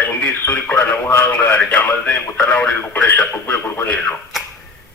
yahinduye isura ikoranabuhanga ryamaze gusa naho riri gukoresha ku rwego rwo hejuru.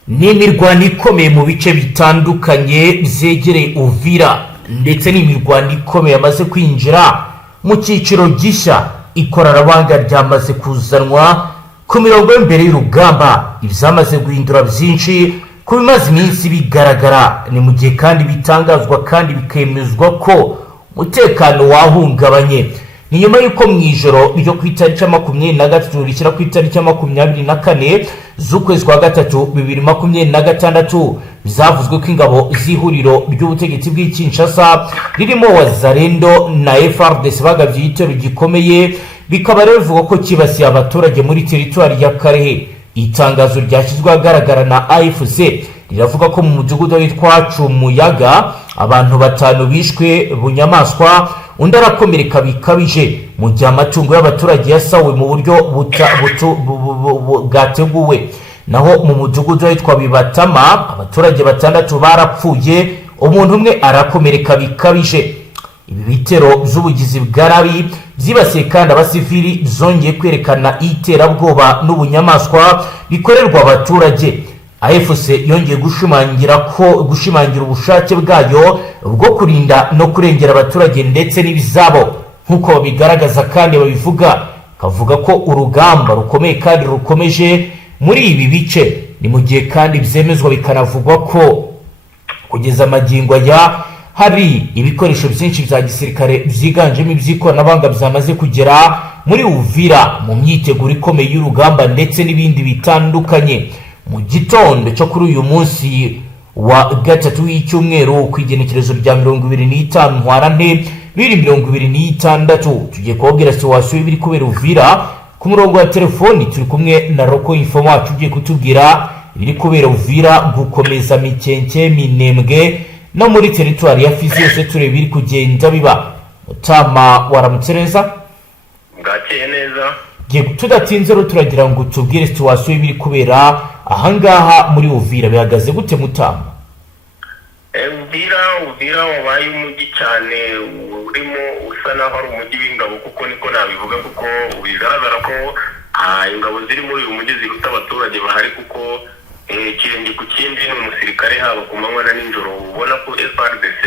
Ni imirwano ikomeye mu bice bitandukanye byegereye Uvira, ndetse n'imirwano ikomeye yamaze kwinjira mu cyiciro gishya. Ikoranabuhanga ryamaze kuzanwa ku mirongo y'imbere y'urugamba, ibyamaze guhindura byinshi ku bimaze iminsi bigaragara. Ni mu gihe kandi bitangazwa kandi bikemezwa ko umutekano wahungabanye. Ni nyuma y'uko mu ijoro ryo ku itariki ya 23 rishyira ku itariki ya 24 z'ukwezi kwa gatatu 2026 bizavuzwe ko ingabo z'ihuriro ry'ubutegetsi bw'i Kinshasa ririmo Wazalendo na FARDC bagabye igitero gikomeye, bikaba rero bivugwa ko kibasiye abaturage muri teritwari ya Karehe. Itangazo ryashyizwe ahagaragara na AFC riravuga ko mu mudugudu witwa Cumuyaga abantu 5 bishwe bunyamaswa, undi arakomereka bikabije, mu gihe amatungo y'abaturage yasawe mu buryo bwateguwe. Naho mu mudugudu witwa Bibatama abaturage 6 barapfuye, umuntu umwe arakomereka bikabije. Ibi bitero by'ubugizi bwa nabi byibasiye kandi abasivili zongeye kwerekana iterabwoba n'ubunyamaswa bikorerwa abaturage. AFC yongeye gushimangira ubushake bwayo bwo kurinda no kurengera abaturage ndetse n'ibizabo, nk'uko bigaragaza kandi babivuga. Kavuga ko urugamba rukomeye kandi rukomeje muri ibi bice. Ni mu gihe kandi byemezwa bikanavugwa ko kugeza amagingo aya hari ibikoresho byinshi bya gisirikare byiganjemo iby'ikoranabuhanga byamaze kugera muri Uvira mu myiteguro ikomeye y'urugamba ndetse n'ibindi bitandukanye. Mu gitondo cyo kuri uyu munsi wa gatatu w'icyumweru ku igenekerezo rya 25 Ntwarante 2026 tugiye kubabwira situation ibiri kubera Uvira. Ku murongo wa telefoni turi kumwe na Roko Info wacu ugiye kutubwira ibiri kubera Uvira, gukomeza Mikenke, Minembwe no muri teritwari ya Fizi yose turebe biri kugenda biba. Mutama waramutse neza? Bwakeye neza. Tudatinze rero turagira ngo tubwire situation ibiri kubera ahangaha muri Uvira bihagaze gute Mutama? Uvira wabaye umujyi cyane urimo usa naho ari umujyi w'ingabo, kuko niko nabivuga, kuko bigaragara ko ingabo ziri muri uyu mujyi ziruta abaturage bahari, kuko ikirenge ku kindi ni umusirikare haba ku manywa na nijoro. Ubona ko FARDC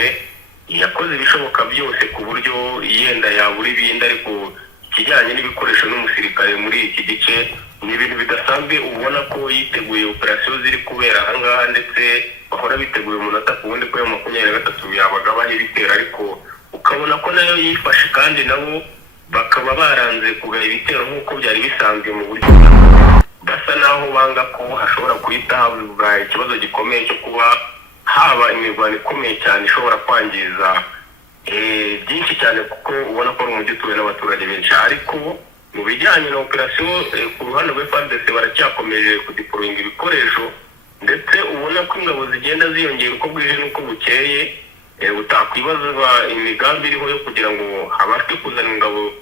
yakoze ibishoboka byose ku buryo yenda yabura ibindi, ariko ikijyanye n'ibikoresho n'umusirikare muri iki gice ni ibintu bidasanzwe. Ubona ko yiteguye operasiyo ziri kubera ahangaha, ndetse bahora biteguye umunota ku wundi ko ya 23 yabagabaho ibitero, ariko ukabona ko nayo yifashe kandi nabo bakaba baranze kugaya ibitero nk'uko byari bisanzwe, mu buryo basa naho banga ko hashobora guhita haba ikibazo gikomeye cyo kuba haba imirwano ikomeye cyane ishobora kwangiza byinshi cyane, kuko ubona ko ari umujyi utuwe n'abaturage benshi. Ariko mu bijyanye na operasiyo ku ruhande rwa FARDC baracyakomeje kudeployinga ibikoresho, ndetse ubona ko ingabo zigenda ziyongera uko bwije n'uko bukeye. Utakwibazwa imigambi iriho yo kugira ngo habashe kuzana ingabo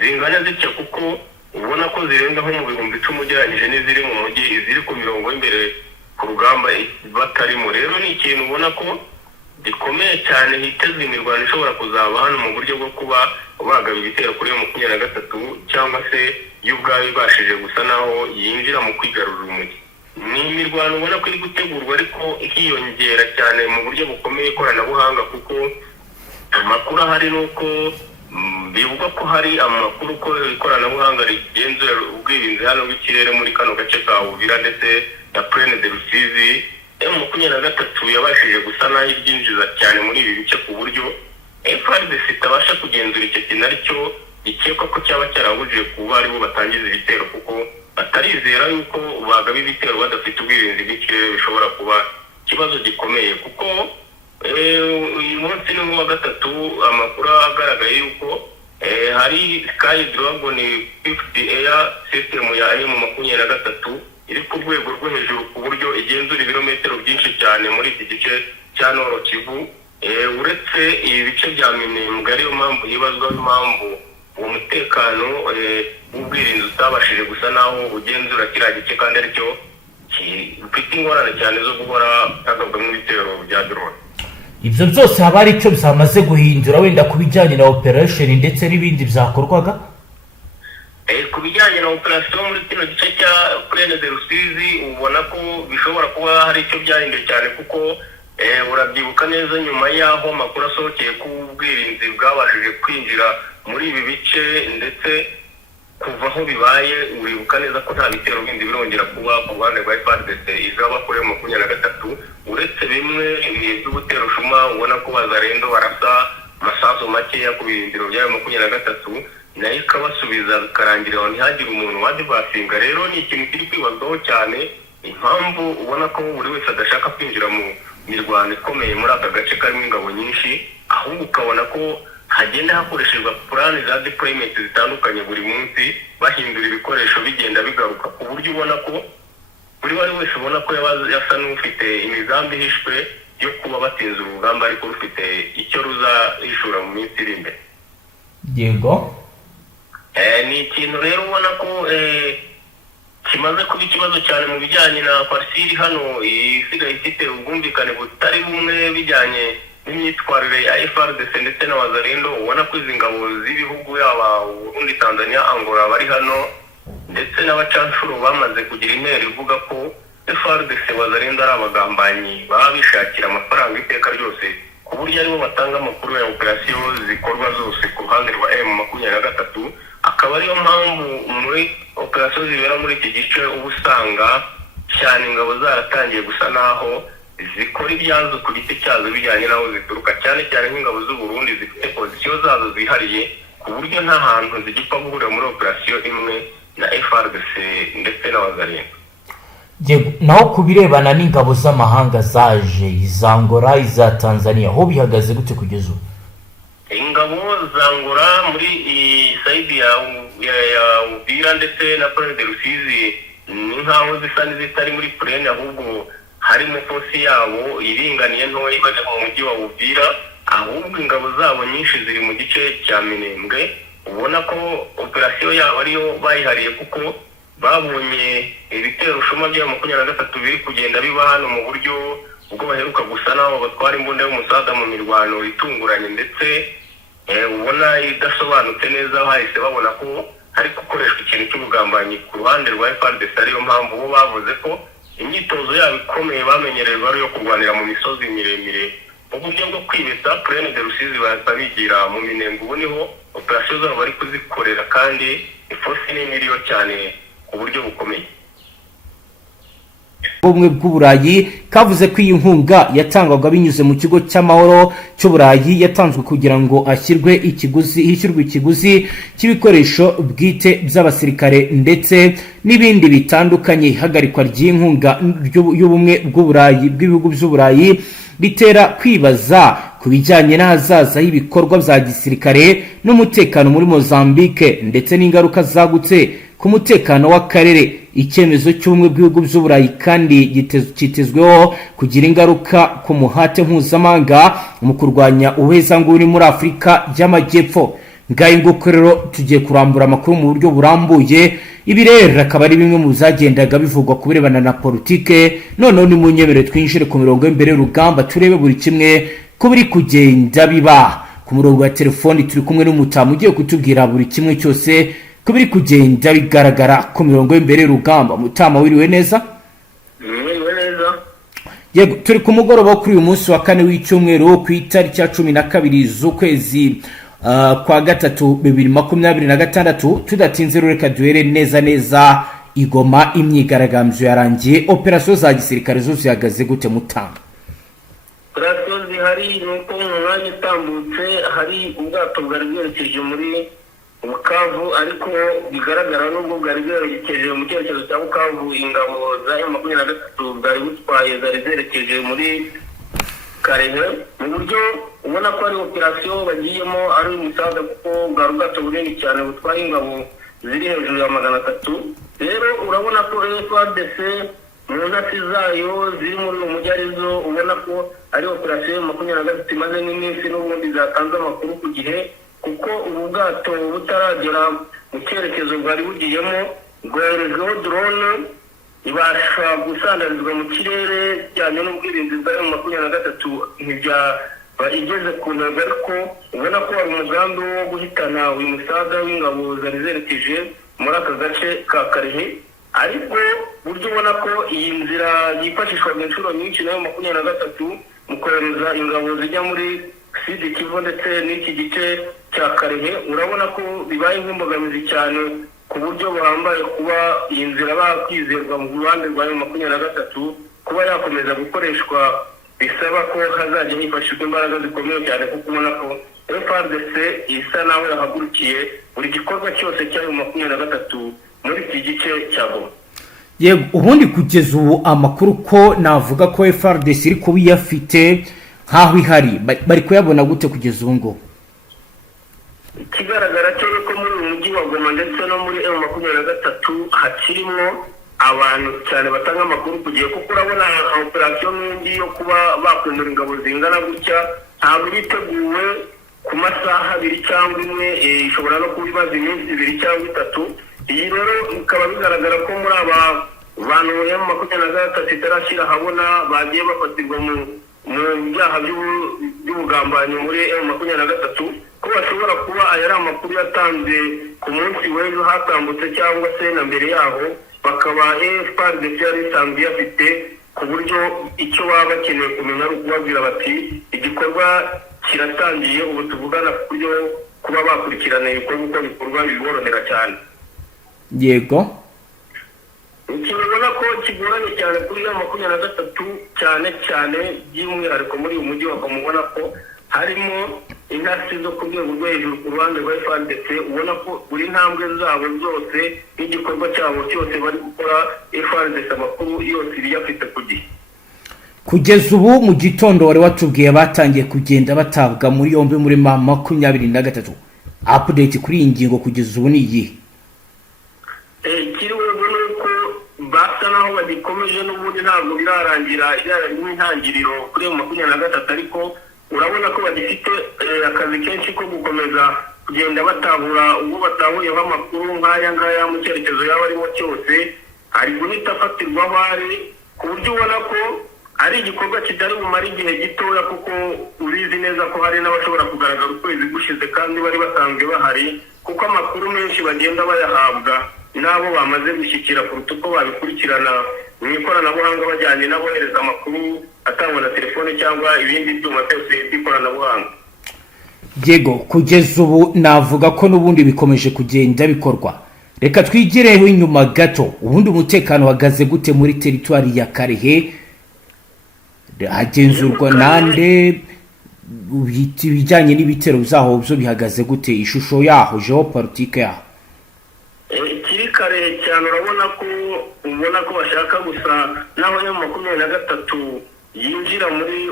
zingana zitya, kuko ubona ko zirenga nko mu 10,000 ugereranyije n'iziri mu mujyi, iziri ku mirongo y'imbere ku rugamba batarimo. Rero ni ikintu ubona ko gikomeye cyane, hitezwe imirwano ishobora kuzaba hano mu buryo bwo kuba bagaba ibitero kuri 23 cyangwa se y'ubwayo ibashije gusa naho yinjira mu kwigarurira umujyi. Ni imirwano ubona ko iri gutegurwa, ariko hiyongera cyane mu buryo bukomeye ikoranabuhanga, kuko amakuru ahari nuko bivugwa ko hari amakuru ko ikoranabuhanga rigenzura ubwirinzi hano bw'ikirere muri kano gace ka Uvira ndetse na Plaine de Rusizi. M23 yabashije gusa naho ibyinjiza cyane muri ibi bice, ku buryo FARDC itabasha kugenzura icyo kintu, aricyo gikekwa ko cyaba cyarabujije kuba aribo batangiza ibitero, kuko batarizera yuko bagaba ibitero badafite ubwirinzi bw'ikirere bishobora kuba ikibazo gikomeye. Kuko uyu munsi ni wa gatatu amakuru agaragaye yuko hari Sky Dragon 50 Air system ya M23 iri ku rwego rwo hejuru, ku buryo igenzura ibirometero byinshi cyane muri iki gice cya Nord Kivu. Uretse ibi bice bya Minembwe, ariyo mpamvu hibazwa impamvu uwo mutekano w'ubwirinzi utabashije gusa naho ugenzura kiriya gice, kandi aricyo gifite ingorane cyane zo guhora hagabwamo ibitero bya drone. Ibyo byose haba ari icyo byamaze guhindura wenda ku bijyanye na operation ndetse n'ibindi byakorwaga? ku bijyanye na operasiyo muri kino gice cya Plaine de Rusizi ubona ko bishobora kuba hari icyo byahinduye cyane kuko urabyibuka neza nyuma y'aho amakuru asohokeye ko ubwirinzi bwabashije kwinjira muri ibi bice ndetse kuva aho bibaye uribuka neza ko nta bitero bindi birongera kuba ku ruhande rwa FARDC izaba kuri 23 uretse bimwe by'ubutero shuma ubona ko Wazalendo barasa amasasu makeya ku birindiro bya 23 nayo ikabasubiza bikarangira aho ntihagire umuntu wadivasinga. Rero ni ikintu kiri kwibazwaho cyane impamvu ubona ko buri wese adashaka kwinjira mu mirwano ikomeye muri aka gace karimo ingabo nyinshi, ahubwo ukabona ko hagenda hakoreshezwa plan za deployment zitandukanye buri munsi bahindura ibikoresho bigenda bigaruka ku buryo ubona ko buri wese ubona ko yasa n'ufite imigambi ihishwe yo kuba batinze urugamba ariko rufite icyo ruzahishura mu minsi iri imbere. Yego ni ikintu rero ubona ko kimaze kuba ikibazo cyane mu bijyanye na Parsiri hano isigaye ifite ubwumvikane butari bumwe bijyanye n'imyitwarire ya FARDC ndetse na Wazalendo. ubona ko izi ngabo z'ibihugu yaba Burundi, Tanzania, Angola bari hano ndetse n'abacanshuro bamaze kugira intero ivuga ko FARDC Wazalendo ari abagambanyi baba bishakira amafaranga iteka ryose ku buryo aribo batanga amakuru ya operasiyo zikorwa zose ku ruhande rwa M23. akaba ariyo mpamvu muri operasiyo zibera muri iki gice uba usanga cyane ingabo zaratangiye gusa naho zikora ibyazo ku giti cyazo bijyanye n'aho zituruka, cyane cyane nk'ingabo z'u Burundi zifite pozisiyo zazo zihariye ku buryo nta hantu zigipfa guhurira muri operasiyo imwe na FARDC ndetse na Wazalendo. naho ku birebana n'ingabo z'amahanga zaje iza Angola iza Tanzania ho bihagaze gute kugeza ubu? ingabo za Angola muri saidi ya Uvira ndetse na Plaine de Rusizi ni nkaho zisa n'izitari muri Plaine, ahubwo harimo fosi yabo iringaniye ntoya bajya mu mujyi wa Uvira, ahubwo ingabo zabo nyinshi ziri mu gice cya Minembwe. ubona ko operasiyo yabo ariyo bayihariye kuko babonye ibitero shuma bya 23 biri kugenda biba hano mu buryo ubwo baheruka gusa naho batwara imbunda y'umusada mu mirwano itunguranye ndetse ubona idasobanutse neza. Bahise babona ko hari gukoreshwa ikintu cy'ubugambanyi ku ruhande rwa FARDC, ariyo mpamvu bo bavuze ko imyitozo yabo ikomeye bamenyerejwe ari yo kurwanira mu misozi miremire mu buryo bwo kwibeta Plaine de Rusizi bigira mu Minembwe. ubu niho operasiyo zabo bari kuzikorera kandi ifosi nini iriyo cyane ku buryo bukomeye. ubumwe bw'Uburayi kavuze ko iyi nkunga yatangwaga binyuze mu kigo cy'amahoro cy'Uburayi yatanzwe kugira ngo hishyurwe ikiguzi cy'ibikoresho bwite by'abasirikare ndetse n'ibindi bitandukanye. ihagarikwa ry'inkunga y'ubumwe bw'Uburayi bw'ibihugu by'Uburayi bitera kwibaza ku bijyanye n'ahazaza h'ibikorwa bya gisirikare n'umutekano muri Mozambique ndetse n'ingaruka zagutse ku mutekano w'akarere. icyemezo cy'ubumwe bw'ibihugu by'Uburayi kandi cyitezweho kugira ingaruka ku muhate mpuzamahanga mu kurwanya ubuhezanguni muri Afurika y'Amajyepfo. ngaho nguko rero tugiye kurambura amakuru mu buryo burambuye. ibi rero akaba ari bimwe mu byagendaga bivugwa ku birebana na politike. noneho ni mu nyemere twinjire ku mirongo y'imbere y'urugamba turebe buri kimwe ko biri kugenda biba. ku murongo wa telefoni turi kumwe n'umutamu ugiye kutubwira buri kimwe cyose ko biri kugenda bigaragara ku mirongo y'imbere y'urugamba. Mutama wiriwe neza? Wiriwe neza. Yego, turi ku mugoroba kuri uyu munsi wa kane w'icyumweru ku itariki ya 12 z'ukwezi kwa gatatu 2026. tudatinze reka duhere neza Igoma. imyigaragambyo yarangiye, operasiyo za gisirikare zo zihagaze gute Mutama? operasiyo zihari nuko mu mwanya utambutse hari ubwato bwari bwerekeje muri Bukavu, ariko bigaragara nubwo bwari bwerekeje mu cyerekezo cya Bukavu ingabo za M23 bwari butwaye zari zerekeje muri Karehe, mu buryo ubona ko ari operasiyo bagiyemo ari umusaza kuko bwa ubwato bunini cyane butwaye ingabo ziri hejuru ya 300. rero urabona ko FARDC mu ntasi zayo ziri muri uwo mujyi arizo ubona ko ari operasiyo 23 imaze n'iminsi n'ubundi zatanze amakuru ku gihe, kuko ubu bwato butaragera mu cyerekezo bwari bugiyemo bwoherejweho drone ibasha gusandarizwa mu kirere cyane n'ubwirinzi bwa M23 ntibyaba igeze ku ntego, ariko ubona ko hari umugambi wo guhitana uyu musaga w'ingabo zari zerekeje muri muri aka gace ka Karehe, ariko buryo ubona ko iyi nzira yifashishwa inshuro nyinshi nayo 23 mu kohereza ingabo zijya muri Sud Kivu ndetse n'iki gice cya Karehe, urabona ko bibaye nk'imbogamizi cyane ku buryo buhambaye kuba iyi nzira bakwizerwa mu ruhande rwa 23 kuba yakomeza gukoreshwa. Bisaba ko hazajya hifashishwa imbaraga zikomeye cyane kuko ubona ko FARDC isa naho yahagurukiye buri gikorwa cyose cya 23 muri iki gice cya Goma. Yego, ubundi kugeza ubu amakuru ko navuga ko FARDC iri kuba iyafite nkaho ihari, bari kuyabona gute kugeza ubu ngo? Ikigaragara cyo ko muri uyu mujyi wa Goma ndetse no muri M23 hakirimo abantu cyane batanga amakuru kugiye, kuko urabona operation n'indi yo kuba bakwendura ingabo zingana gutya ntabwo biteguwe ku masaha 2 cyangwa 1, ishobora no kubibaza iminsi 2 cyangwa 3. Iyi rero bikaba bigaragara ko muri aba bantu ya 23 itarashyira habona bagiye bafatirwa mu byaha by'ubugambanyi muri M23, ko bashobora kuba ayari amakuru yatanze ku munsi w'ejo hatambutse cyangwa se na mbere yaho, bakaba FARDC yari isanzwe yafite, ku buryo icyo baba bakeneye kumenya ari ukubabwira bati igikorwa kiratangiye ubu tuvugana, ku buryo kuba bakurikirana ibikorwa uko bikorwa biborohera cyane. Yego, ukibona ko kigoranye cyane kuri ya 23 cyane by'umwihariko muri uyu mujyi wa Goma, ubona ko harimo intasi zo ku rwego rwo hejuru ku ruhande rwa FARDC, ubona ko buri ntambwe zabo zose n'igikorwa cyabo cyose bari gukora FARDC amakuru yose iri yafite ku gihe. Kugeza ubu mu gitondo wari watubwiye batangiye kugenda batabwa muri yombi muri 23. Update kuri iyi ngingo kugeza ubu ni iyi? Kiri ubu nuko basa naho bagikomeje n'ubundi ntabwo birarangira intangiriro kuri 23, ariko urabona ko bagifite akazi kenshi ko gukomeza kugenda batabura ubwo batahuyeho amakuru nk'aya ngaya mu cyerekezo yaba arimo cyose, ari guhita afatirwaho ari, ku buryo ubona ko ari igikorwa kitari bumara igihe gitoya, kuko ubizi neza ko hari n'abashobora kugaragara ukwezi gushize kandi bari basanzwe bahari, kuko amakuru menshi bagenda bayahabwa n'abo bamaze gushyikira kuruta uko babikurikirana mu ikoranabuhanga bajyanye n'abohereza amakuru atangwa na telefone cyangwa ibindi byuma byose by'ikoranabuhanga. Yego, kugeza ubu navuga ko n'ubundi bikomeje kugenda bikorwa. Reka twigireho inyuma gato, ubundi umutekano uhagaze gute muri teritwari ya Karehe? Hagenzurwa nande? Ibijyanye n'ibitero byaho byo bihagaze gute? Ishusho yaho, geopolitike yaho? Kiri Karehe cyane urabona ko bashaka gusa naho ya 23 yinjira muri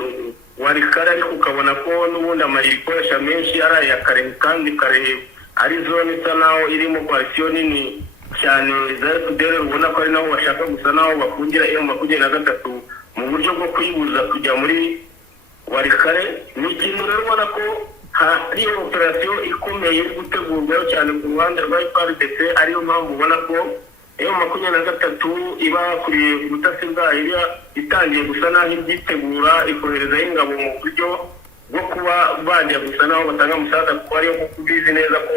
Warikare, ariko ukabona ko n'ubundi amayikoresha menshi ari aya Karehe, kandi Karehe ari zone isa naho irimo coalition nini cyane za FDL, ubona ko ari naho bashaka gusa naho bakungira M23 mu buryo bwo kuyibuza kujya muri Warikare. Ni ikintu rero ubona ko hari operation ikomeye gutegurwa cyane ku ruhande rwa FARDC, ariyo mpamvu ubona ko M23 iba kuri ubutasi bwayo itangiye gusa naho ibyitegura ikohereza ingabo mu buryo bwo kuba bajya gusa naho batanga umusaza, kuko ariyo kubizi neza ko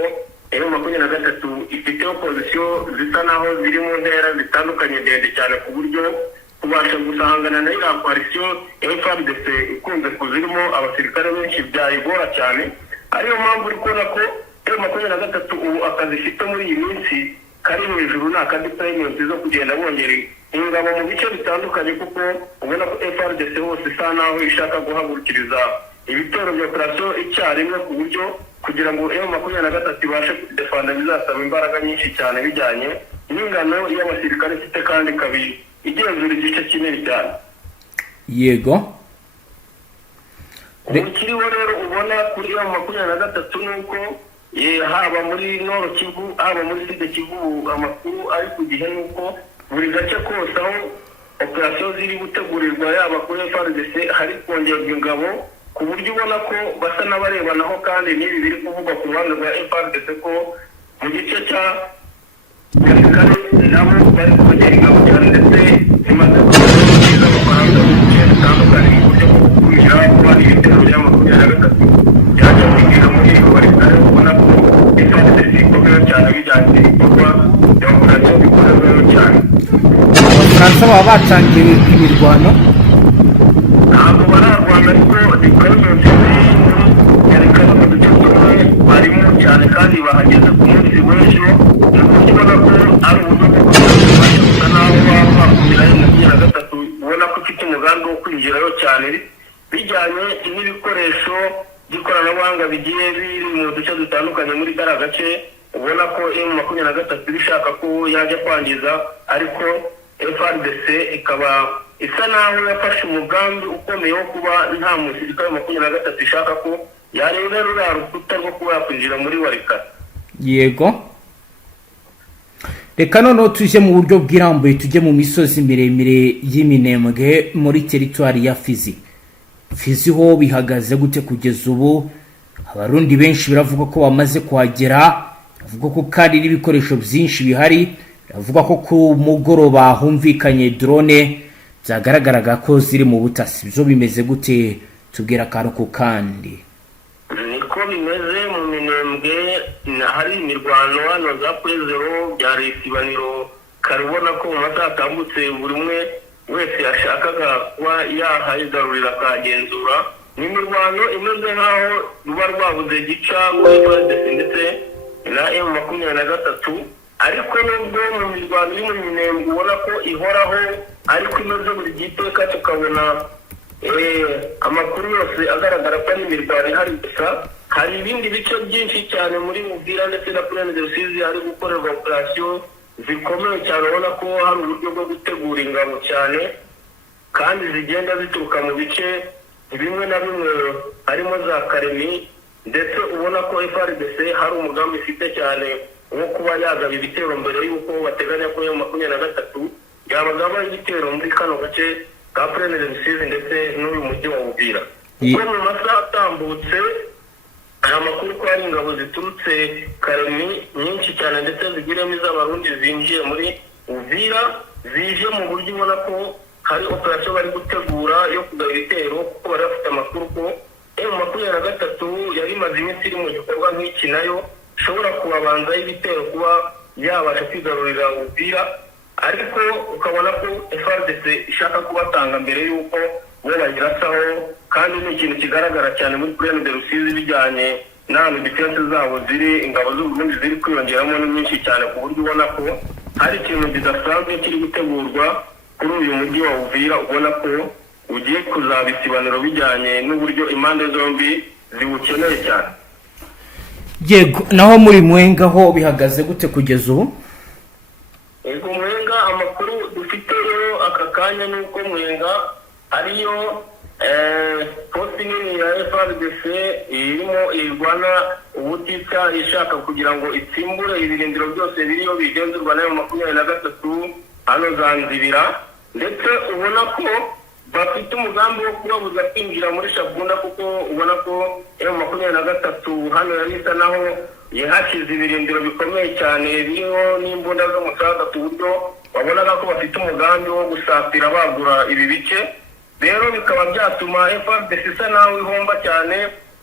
M23 ifite opposition zisa naho ziri mu ntera zitandukanye ndende cyane, ku buryo kubasha gusangana na iriya coalition FARDC ikunze kuzirimo abasirikare benshi byayigora cyane. Ariyo mpamvu uri kubona ko M23 ubu akazi ifite muri iyi minsi kari hejuru nta kandi deployment zo kugenda bongera ingabo mu bice bitandukanye, kuko ubona ko FARDC hose isa naho ishaka guhagurukiriza ibitero bya operation icyarimwe, ku buryo kugira ngo M23 ibashe kudefanda bizasaba imbaraga nyinshi cyane bijyanye n'ingano y'abasirikare ifite, kandi kabiri igenzura igice kinini cyane. Yego, ukiriho rero ubona kuri M23 nuko haba muri Nord Kivu haba muri Sud Kivu amakuru ari ku gihe, nuko buri gace kose aho operation ziri gutegurirwa yaba kuri FARDC hari kongerwa ingabo, ku buryo ubona ko basa n'abarebanaho, kandi n'ibi biri kuvugwa ku ruhande rwa FARDC ko mu gice cya Karehe nabo bari kongera ingabo cyane, ndetse imaze kugaragaza amafaranga mu bice bitandukanye mu buryo bwo gukumira kuba ibitero bya 23 byajya kwigira muri Warikare. Ubona ko FARDC ikomeye cyane bijyanye n'ibikorwa abafaransa baba batangiye imirwano? ntabwo bararwana ariko diplomacy yerekana mu duce tumwe barimo cyane kandi bahageze ku munsi w'ejo ni uburyo ubona ko ari uburyo bwo gusa naho baba bakumira M23 ubona ko ufite umugambi wo kwinjirayo cyane bijyanye n'ibikoresho by'ikoranabuhanga bigiye biri mu duce dutandukanye muri kariya gace ubona ko M23 bishaka ko yajya kwangiza ariko FARDC ikaba isa naho yafashe umugambi ukomeye wo kuba nta musirikare wa 23 ishaka ko yareba ruriya rukuta rwo kuba yakwinjira muri Walikale. Yego, reka noneho tujye mu buryo bw'irambuye, tujye mu misozi miremire y'Iminembwe muri teritwari ya Fizi. Fizi ho bihagaze gute kugeza ubu? Abarundi benshi biravuga ko bamaze kuhagera, bavuga ko kandi n'ibikoresho byinshi bihari, bavuga ko ku mugoroba humvikanye drone zagaragaraga ko ziri mu butasi. Byo bimeze gute? Tubwira akantu ku kandi. Niko bimeze mu Minembwe, hari imirwano hano za Kwezero byari isibaniro karubona ko mu masaha atambutse buri umwe wese yashakaga kuba yahayigarurira akagenzura. Ni imirwano imeze nk'aho ruba rwabuze gica muri FARDC ndetse na M23, ariko nubwo mu mirwano iri mu Minembwe ubona ko ihoraho ariko inoze buri giteka tukabona amakuru yose agaragara ko ari imirwano ihari gusa. Hari ibindi bice byinshi cyane muri Uvira ndetse na Plaine de Rusizi hari gukorerwa operasiyo zikomeye cyane, ubona ko hari uburyo bwo gutegura ingabo cyane kandi zigenda zituruka mu bice bimwe na bimwe harimo za Karemi, ndetse ubona ko FARDC hari umugambi ifite cyane wo kuba yagaba ibitero mbere y'uko bateganya ko M23 yabagaba igitero muri kano gace ka Plaine de Rusizi ndetse n'uyu mujyi wa Uvira. Ubwo mu masaha atambutse aya makuru ko hari ingabo ziturutse Karemi nyinshi cyane ndetse zigiremo iz'abarundi zinjiye muri Uvira, zije mu buryo ubona ko hari operasiyo bari gutegura yo kugaba ibitero, kuko bari bafite amakuru ko M23 yari imaze iminsi iri mu gikorwa nk'iki nayo ishobora kubabanzaho ibitero kuba yabasha kwigarurira Uvira, ariko ukabona ko FARDC ishaka kubatanga mbere y'uko bo bayirasaho, kandi ni ikintu kigaragara cyane muri Plaine de Rusizi bijyanye n'ahantu defense zabo ziri, ingabo z'Uburundi ziri kwiyongeramo ni nyinshi cyane ku buryo ubona ko hari ikintu kidasanzwe kiri gutegurwa kuri uyu mujyi wa Uvira, ubona ko ugiye kuzaba isibaniro bijyanye n'uburyo impande zombi ziwukeneye cyane. Yego, naho muri Mwenga ho bihagaze gute kugeza ubu? Ego, Mwenga amakuru dufiteyo aka kanya nuko Mwenga ariyo posti nini ya FARDC irimo irwana ubutitsa ishaka kugira ngo itsimbure ibirindiro byose biriyo bigenzurwa nayo 23 hano Zanzibira, ndetse ubona ko bafite umugambi wo kubabuza kwinjira muri Shabunda, kuko ubona ko M23 hano yari isa naho yahashyize ibirindiro bikomeye cyane biriho n'imbunda zo musaga, ku buryo babonaga ko bafite umugambi wo gusatira bagura ibi bice. Rero bikaba byatuma FARDC isa naho ihomba cyane,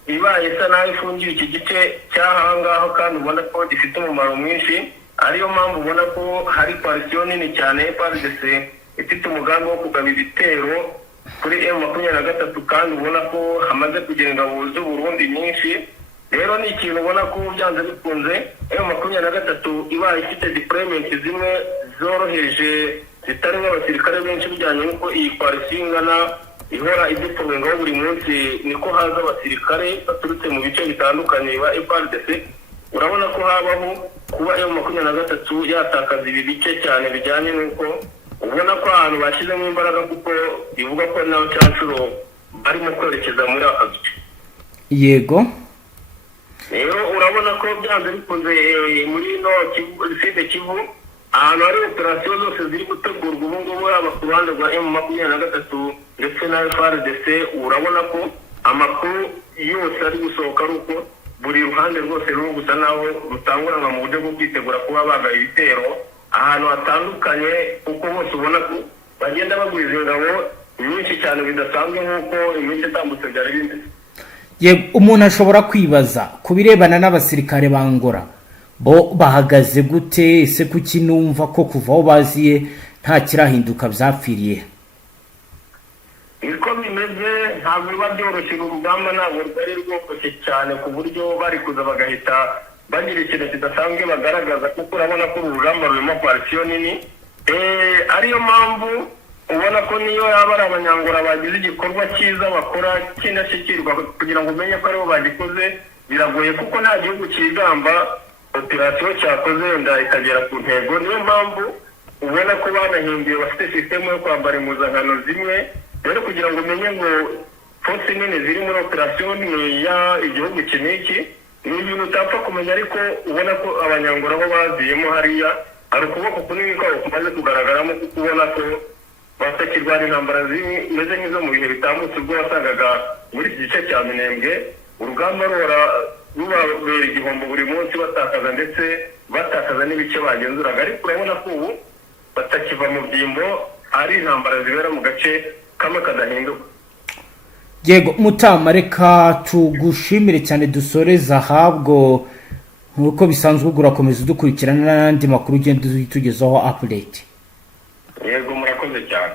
ibaye isa naho ifungira iki gice cyahangaho, kandi ubona ko gifite umumaro mwinshi. Ariyo mpamvu ubona ko hari koalisiyo nini cyane FARDC ifite umugambi wo kugaba ibitero kuri M23, kandi ubona ko hamaze kugera ingabo z'Uburundi nyinshi. Rero ni ikintu ubona ko byanze bikunze M23 ibaye ifite deployment zimwe zoroheje zitarimo abasirikare benshi, bijyanye n'uko iyi koalisiyo ingana ihora ideployingaho buri munsi, niko haza abasirikare baturutse mu bice bitandukanye ba FARDC. Urabona ko habaho kuba M23 yatakaza ibi bice cyane, bijyanye n'uko ubona ko ahantu bashyizemo imbaraga, kuko bivuga ko nawe cyancuro barimo kwerekeza muri aka gice. Yego, rero urabona ko byanze bikunze muri no Sud Kivu ahantu hari operasiyo zose ziri gutegurwa ubu ngubu, haba ku ruhande rwa M23 ndetse na FARDC. Urabona ko amakuru yose ari gusohoka ari uko buri ruhande rwose ruri gusa naho rutanguranwa mu buryo bwo kwitegura kuba bagaba ibitero ahantu hatandukanye, kuko bose ubona ko bagenda bagwiza ingabo nyinshi cyane bidasanzwe nk'uko iminsi itambutse byari bimeze. Yego, umuntu ashobora kwibaza ku birebana n'abasirikare bangora bo bahagaze gute? Ese kuki numva ko kuva aho baziye nta kirahinduka byapfiriye. niko bimeze, ntabwo biba byoroshye, urugamba ntabwo rwari rworoshye cyane ku buryo bari kuza bagahita bagira ikintu kidasanzwe bagaragaza, kuko urabona ko uru rugamba rurimo koalisiyo nini. Ariyo mpamvu ubona ko niyo yaba ari abanyangora bagize igikorwa cyiza bakora cy'indashyikirwa kugira ngo umenye ko aribo bagikoze biragoye, kuko nta gihugu cyigamba operasiyo cyakoze wenda ikagera ku ntego. Niyo mpamvu ubona ko banahinduye, bafite sisitemu yo kwambara impuzankano zimwe, rero kugira ngo umenye ngo force nini ziri muri operasiyo ya igihugu iki n'iki ni ibintu utapfa kumenya, ariko ubona ko abanyangora bo baziyemo hariya, hari ukuboko kunini kwabo kumaze kugaragaramo, kuko ubona ko batakirwana intambara zimeze nk'izo mu bihe bitambutse, ubwo wasangaga muri iki gice cya Minembwe urugamba rubabera igihombo buri munsi, batakaza ndetse batakaza n'ibice bagenzuraga, ariko urabona ko ubu batakiva mu byimbo, ari intambara zibera mu gace kamwe kadahinduka. Yego Mutama, reka tugushimire cyane, dusoreza ahabwo nkuko bisanzwe, urakomeza udukurikirana n'andi makuru ugenda tugezaho update. Yego murakoze cyane.